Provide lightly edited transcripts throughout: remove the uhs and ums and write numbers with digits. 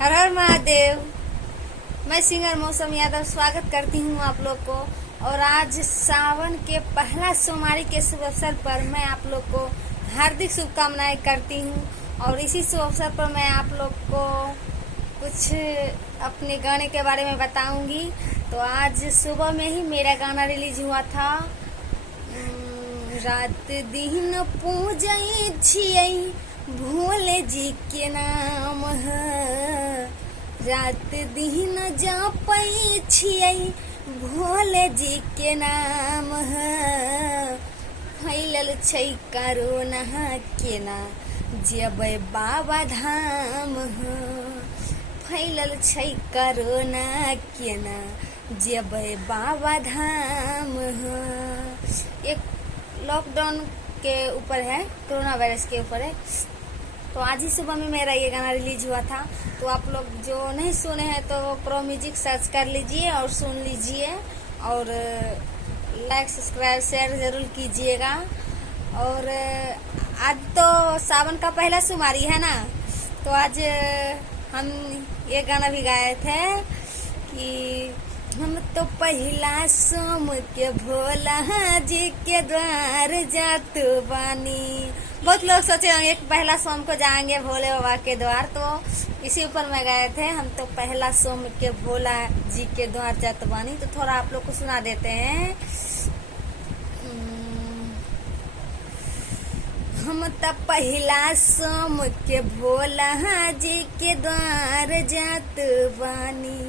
हर हर महादेव। मैं सिंगर मौसम यादव स्वागत करती हूँ आप लोग को। और आज सावन के पहला सोमवारी के शुभ अवसर पर मैं आप लोग को हार्दिक शुभकामनाएं करती हूँ। और इसी शुभ अवसर पर मैं आप लोग को कुछ अपने गाने के बारे में बताऊंगी। तो आज सुबह में ही मेरा गाना रिलीज हुआ था। रात दिन पूजई छियई भोले जी के नाम है। रात दिन जपई छियई भोले जी के नाम है। फैलल छै कोरोना के ना जेबै बाबा धाम है। फैलल छै कोरोना के ना जेबै बाबा धाम है। एक लॉकडाउन के ऊपर है, कोरोना वायरस के ऊपर है। तो आज ही सुबह में मेरा ये गाना रिलीज हुआ था। तो आप लोग जो नहीं सुने हैं तो प्रो म्यूजिक सर्च कर लीजिए और सुन लीजिए। और लाइक सब्सक्राइब शेयर जरूर कीजिएगा। और आज तो सावन का पहला सोमवारी है ना, तो आज हम ये गाना भी गाए थे कि हम तो पहला सोम के भोला जी के द्वार जात बानी। बहुत लोग सोचे होंगे कि पहला सोम को जाएंगे भोले बाबा के द्वार, तो इसी ऊपर में गए थे। हम तो पहला सोम के भोला जी के द्वार जात बानी। तो थोड़ा आप लोग को सुना देते हैं। हम तो पहला सोम के भोला जी के द्वार जात बानी।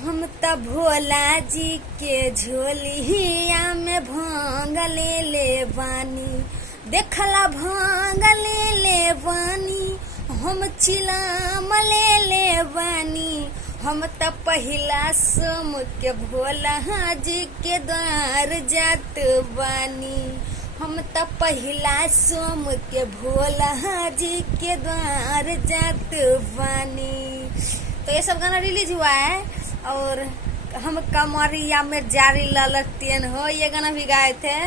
हम त भोला जी के झोलिया में भांग ले ले बानी। देखला भांग ले ले बानी, हम चिलाम ले ले बानी। हम त पहला सोम के भोला जी के द्वार जात बानी। हम त पहला सोम के भोला जी के द्वार जात बानी। तो ये सब गाना रिलीज हुआ है। और हम कमरिया में जारी ललटेन हो, ये गाना भी गाए थे।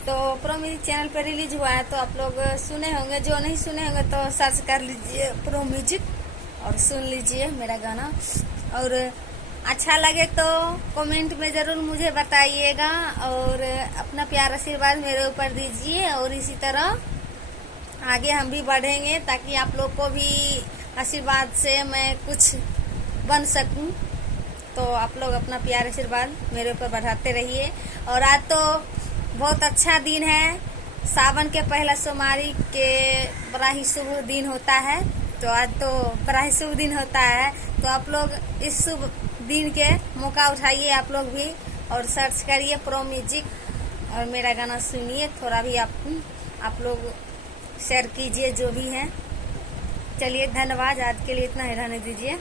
तो प्रो म्यूजिक चैनल पर रिलीज हुआ है, तो आप लोग सुने होंगे। जो नहीं सुने होंगे तो सर्च कर लीजिए प्रो म्यूजिक और सुन लीजिए मेरा गाना। और अच्छा लगे तो कमेंट में जरूर मुझे बताइएगा। और अपना प्यार आशीर्वाद मेरे ऊपर दीजिए। और इसी तरह आगे हम भी बढ़ेंगे, ताकि आप लोग को भी आशीर्वाद से मैं कुछ बन सकूं। तो आप लोग अपना प्यार आशीर्वाद मेरे ऊपर बढ़ाते रहिए। और आज तो बहुत अच्छा दिन है, सावन के पहला सोमवारी के बड़ा ही शुभ दिन होता है। तो आज तो बड़ा ही शुभ दिन होता है। तो आप लोग इस शुभ दिन के मौका उठाइए आप लोग भी, और सर्च करिए प्रो म्यूजिक और मेरा गाना सुनिए। थोड़ा भी आप लोग शेयर कीजिए जो भी है। चलिए, धन्यवाद। आज के लिए इतना ही रहने दीजिए।